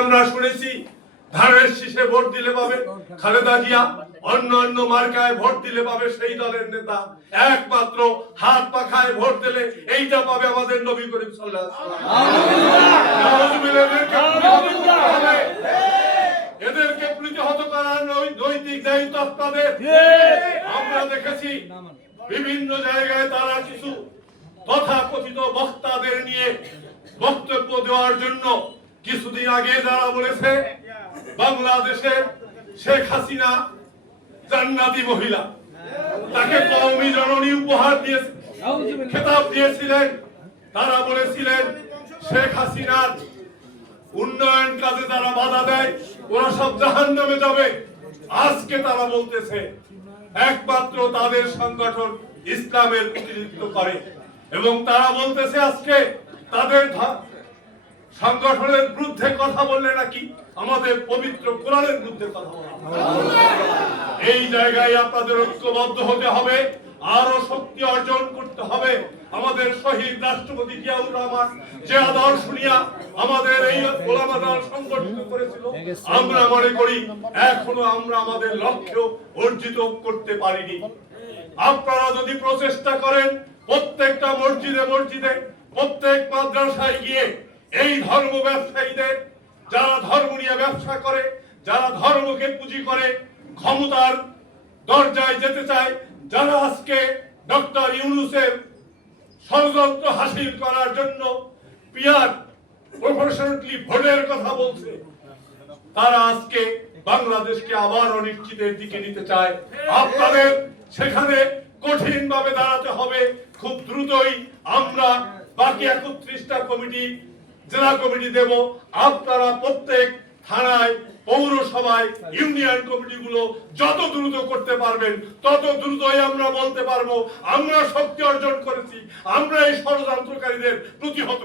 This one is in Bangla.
আমরা শুনেছি, ধানের শীষে ভোট দিলে পাবে খালেদা জিয়া, অন্য অন্য মার্কায় ভোট দিলে পাবে সেই দলের নেতা। একমাত্র হাত পাখায় ভোট দিলে এইটা পাবে আমাদের নবী করিম এদেরকে প্রতিহত করার নৈতিক দায়িত্ব আপনাদের। আমরা দেখেছি বিভিন্ন জায়গায় তারা কিছু তথাকথিত বক্তাদের নিয়ে বক্তব্য দেওয়ার জন্য কিছুদিন আগে যারা বলেছে, বাংলাদেশে শেখ হাসিনা জান্নাতি মহিলা। তাকে কওমি জননী উপহার দিয়েছে খেতাব দিয়েছিলেন। তারা বলেছিলেন, শেখ হাসিনার উন্নয়ন কাজে যারা বাধা দেয়, ওরা সব জাহান নামে যাবে। আজকে তারা বলতেছে, একমাত্র তাদের সংগঠন ইসলামের প্রতিনিধিত্ব করে। এবং তারা বলতেছে আজকে তাদের সংগঠনের বিরুদ্ধে কথা বললে নাকি আমাদের পবিত্র কোরআনের বিরুদ্ধে কথা বলা এই জায়গায় আপনাদের ঐক্যবদ্ধ হতে হবে আরও শক্তি অর্জন করতে হবে। আমাদের শহীদ রাষ্ট্রপতি জিয়াউর রহমান যে আদর্শ নিয়ে আমাদের এই ওলামা দল সংগঠিত করেছিল, আমরা মনে করি এখনও আমরা আমাদের লক্ষ্য অর্জিত করতে পারিনি। আপনারা যদি প্রচেষ্টা করেন, প্রত্যেকটা মসজিদে মসজিদে, প্রত্যেক মাদ্রাসায় গিয়ে এই ধর্ম ব্যবসায়ীদের, যারা ধর্ম নিয়ে ব্যবসা করে, যারা ধর্মকে পুঁজি করে, ক্ষমতার দরজায় যেতে চায়, যারা আজকে ডক্টর ইউনুসের ষড়যন্ত্র হাসিল করার জন্য পিয়ার প্রফেশনালি ভোটের কথা বলছে, তারা আজকে বাংলাদেশকে আবার অনিশ্চিতের দিকে নিতে চায়। আপনাদের সেখানে কঠিন ভাবে দাঁড়াতে হবে। খুব দ্রুতই আমরা বাকি একত্রিশটা কমিটি জেলা কমিটি দেব, আপনারা প্রত্যেক থানায়, পৌরসভায়, ইউনিয়ন কমিটিগুলো যত দ্রুত করতে পারবেন, তত দ্রুতই আমরা বলতে পারব, আমরা শক্তি অর্জন করেছি, আমরা এই ষড়যন্ত্রকারীদের প্রতিহত